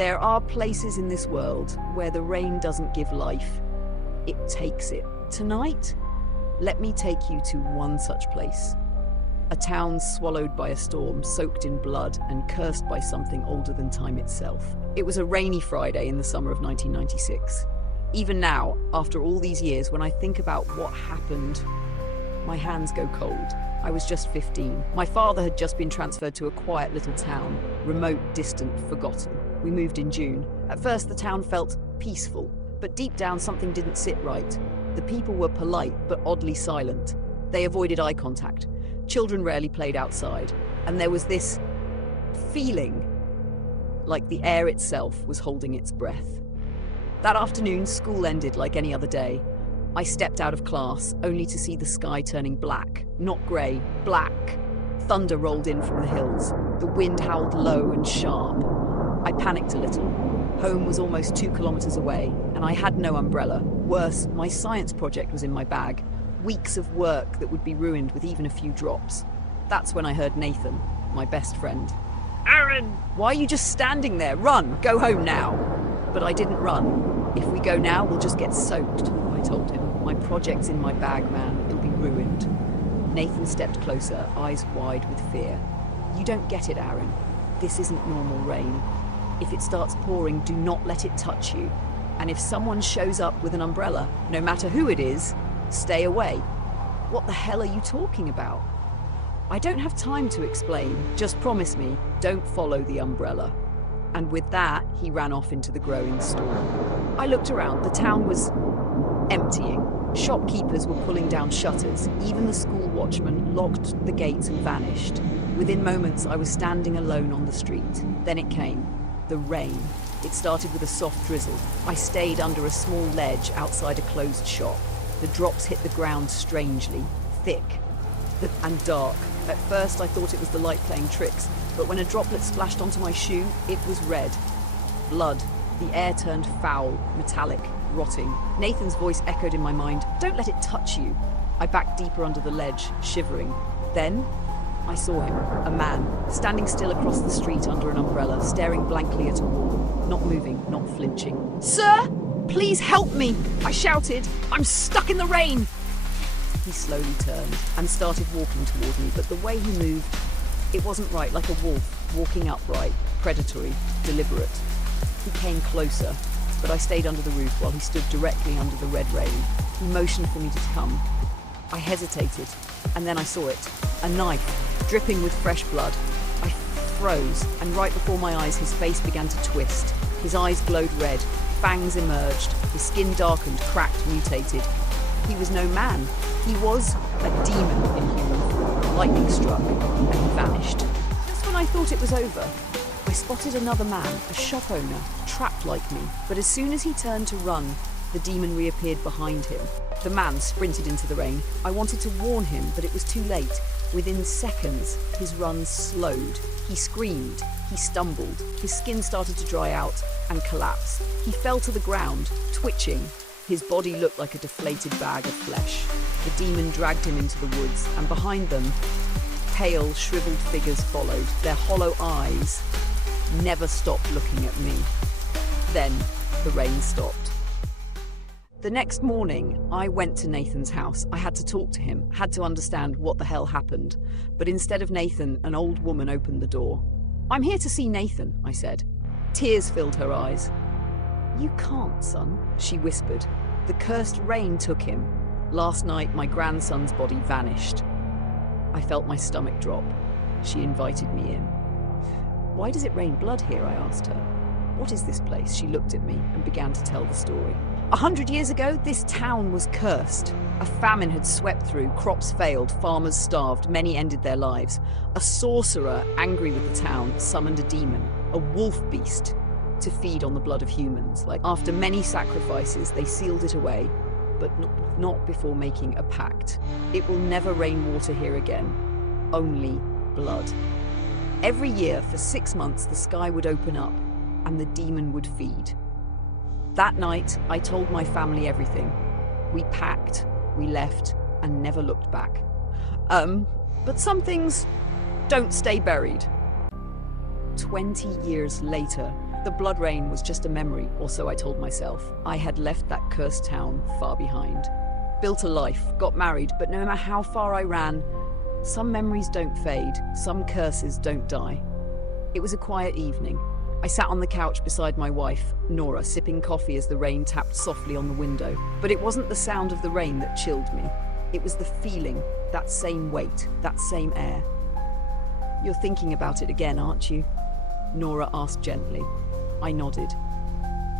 There are places in this world where the rain doesn't give life, it takes it. Tonight, let me take you to one such place. A town swallowed by a storm, soaked in blood and cursed by something older than time itself. It was a rainy Friday in the summer of 1996. Even now, after all these years, when I think about what happened, my hands go cold. I was just 15. My father had just been transferred to a quiet little town, remote, distant, forgotten. We moved in June. At first, the town felt peaceful, but deep down, something didn't sit right. The people were polite, but oddly silent. They avoided eye contact. Children rarely played outside, and there was this feeling like the air itself was holding its breath. That afternoon, school ended like any other day. I stepped out of class, only to see the sky turning black, not grey, black. Thunder rolled in from the hills. The wind howled low and sharp. I panicked a little. Home was almost 2 kilometers away, and I had no umbrella. Worse, my science project was in my bag. Weeks of work that would be ruined with even a few drops. That's when I heard Nathan, my best friend. "Aaron! Why are you just standing there? Run! Go home now!" But I didn't run. "If we go now, we'll just get soaked," I told him. "My project's in my bag, man. It'll be ruined." Nathan stepped closer, eyes wide with fear. "You don't get it, Aaron. This isn't normal rain. If it starts pouring, do not let it touch you. And if someone shows up with an umbrella, no matter who it is, stay away." "What the hell are you talking about?" "I don't have time to explain. Just promise me, don't follow the umbrella." And with that, he ran off into the growing storm. I looked around. The town was emptying. Shopkeepers were pulling down shutters. Even the school watchman locked the gates and vanished. Within moments, I was standing alone on the street. Then it came. The rain. It started with a soft drizzle. I stayed under a small ledge outside a closed shop. The drops hit the ground strangely, thick and dark. At first I thought it was the light playing tricks, but when a droplet splashed onto my shoe, it was red. Blood. The air turned foul, metallic, rotting. Nathan's voice echoed in my mind, "Don't let it touch you." I backed deeper under the ledge, shivering. Then I saw him, a man, standing still across the street under an umbrella, staring blankly at a wall, not moving, not flinching. "Sir! Please help me!" I shouted. "I'm stuck in the rain!" He slowly turned and started walking toward me, but the way he moved, it wasn't right, like a wolf, walking upright, predatory, deliberate. He came closer, but I stayed under the roof while he stood directly under the red rain. He motioned for me to come. I hesitated, and then I saw it. A knife, dripping with fresh blood. I froze, and right before my eyes, his face began to twist. His eyes glowed red. Fangs emerged, his skin darkened, cracked, mutated. He was no man. He was a demon in human form. Lightning struck, and he vanished. Just when I thought it was over, I spotted another man, a shop owner, trapped like me. But as soon as he turned to run, the demon reappeared behind him. The man sprinted into the rain. I wanted to warn him, but it was too late. Within seconds, his run slowed. He screamed. He stumbled. His skin started to dry out and collapse. He fell to the ground, twitching. His body looked like a deflated bag of flesh. The demon dragged him into the woods, and behind them, pale, shriveled figures followed. Their hollow eyes never stopped looking at me. Then the rain stopped. The next morning, I went to Nathan's house. I had to talk to him, had to understand what the hell happened. But instead of Nathan, an old woman opened the door. "I'm here to see Nathan," I said. Tears filled her eyes. "You can't, son," she whispered. "The cursed rain took him. Last night, my grandson's body vanished." I felt my stomach drop. She invited me in. "Why does it rain blood here?" I asked her. "What is this place?" She looked at me and began to tell the story. 100 years ago, this town was cursed. A famine had swept through, crops failed, farmers starved, many ended their lives. A sorcerer, angry with the town, summoned a demon, a wolf beast, to feed on the blood of humans. After many sacrifices, they sealed it away, but not before making a pact. It will never rain water here again, only blood. Every year, for 6 months, the sky would open up, and the demon would feed. That night, I told my family everything. We packed, we left, and never looked back. But some things don't stay buried. 20 years later, The blood rain was just a memory, or so I told myself. I had left that cursed town far behind. Built a life, got married, but no matter how far I ran, some memories don't fade, some curses don't die. It was a quiet evening. I sat on the couch beside my wife, Nora, sipping coffee as the rain tapped softly on the window. But it wasn't the sound of the rain that chilled me. It was the feeling, that same weight, that same air. "You're thinking about it again, aren't you?" Nora asked gently. I nodded.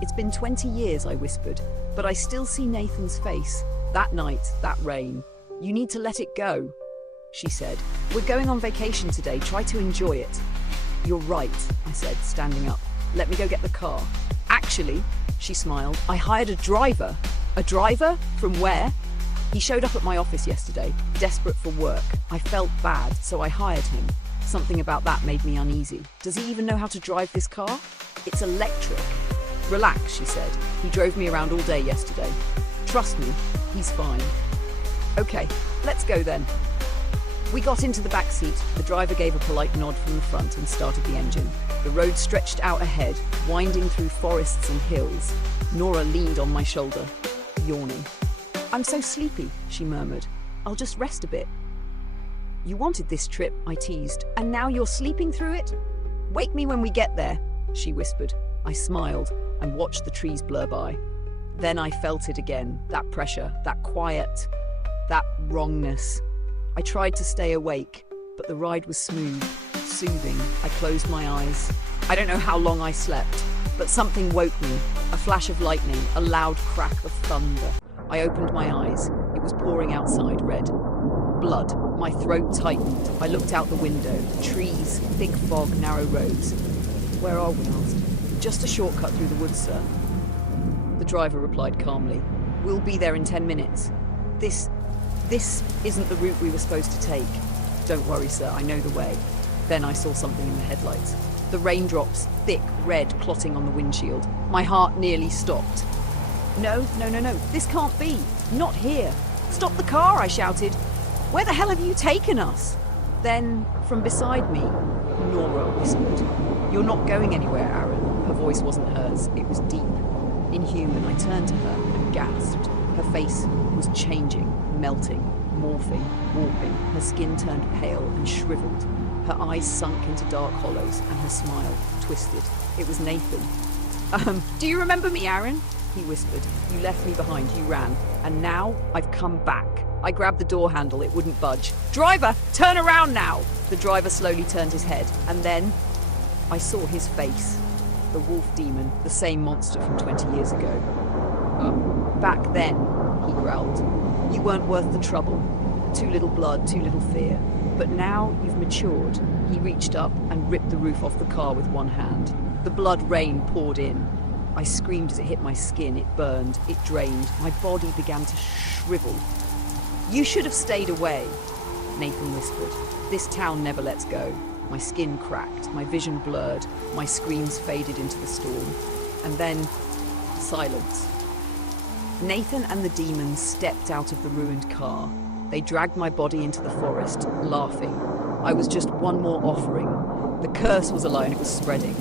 "It's been 20 years, I whispered, but I still see Nathan's face. That night, that rain. You need to let it go," she said. "We're going on vacation today. Try to enjoy it." "You're right," I said, standing up. "Let me go get the car." "Actually," she smiled, "I hired a driver." "A driver? From where?" "He showed up at my office yesterday, desperate for work. I felt bad, so I hired him. Something about that made me uneasy. Does he even know how to drive this car? It's electric." "Relax," she said. "He drove me around all day yesterday. Trust me, he's fine." "Okay, let's go then." We got into the back seat. The driver gave a polite nod from the front and started the engine. The road stretched out ahead, winding through forests and hills. Nora leaned on my shoulder, yawning. "I'm so sleepy," she murmured. "I'll just rest a bit." "You wanted this trip," I teased, "and now you're sleeping through it? Wake me when we get there," she whispered. I smiled and watched the trees blur by. Then I felt it again, that pressure, that quiet, that wrongness. I tried to stay awake, but the ride was smooth, soothing. I closed my eyes. I don't know how long I slept, but something woke me. A flash of lightning, a loud crack of thunder. I opened my eyes. It was pouring outside, red. Blood. My throat tightened. I looked out the window. Trees, thick fog, narrow roads. "Where are we?" I asked. "Just a shortcut through the woods, sir." The driver replied calmly. "We'll be there in 10 minutes. This isn't the route we were supposed to take." "Don't worry, sir, I know the way." Then I saw something in the headlights. The raindrops, thick, red, clotting on the windshield. My heart nearly stopped. No, this can't be. Not here. "Stop the car," I shouted. "Where the hell have you taken us?" Then, from beside me, Nora whispered. "You're not going anywhere, Aaron." Her voice wasn't hers, it was deep, inhuman. I turned to her and gasped. Her face was changing, melting, morphing, warping. Her skin turned pale and shriveled. Her eyes sunk into dark hollows and her smile twisted. It was Nathan. Do you remember me, Aaron?" he whispered. "You left me behind, you ran, and now I've come back." I grabbed the door handle, it wouldn't budge. "Driver, turn around now!" The driver slowly turned his head, and then I saw his face. The wolf demon, the same monster from 20 years ago. "Back then," he growled, "you weren't worth the trouble. Too little blood, too little fear. But now you've matured." He reached up and ripped the roof off the car with one hand. The blood rain poured in. I screamed as it hit my skin. It burned, it drained. My body began to shrivel. "You should have stayed away," Nathan whispered. "This town never lets go." My skin cracked, my vision blurred, my screams faded into the storm. And then, silence. Nathan and the demons stepped out of the ruined car. They dragged my body into the forest, laughing. I was just one more offering. The curse was alive and it was spreading.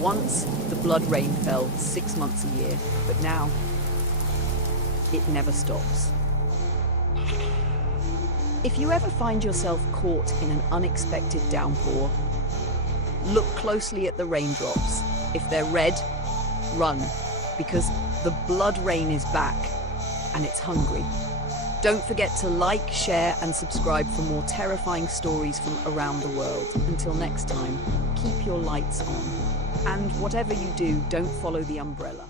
Once, the blood rain fell 6 months a year, but now, it never stops. If you ever find yourself caught in an unexpected downpour, look closely at the raindrops. If they're red, run, because the blood rain is back, and it's hungry. Don't forget to like, share, and subscribe for more terrifying stories from around the world. Until next time, keep your lights on. And whatever you do, don't follow the umbrella.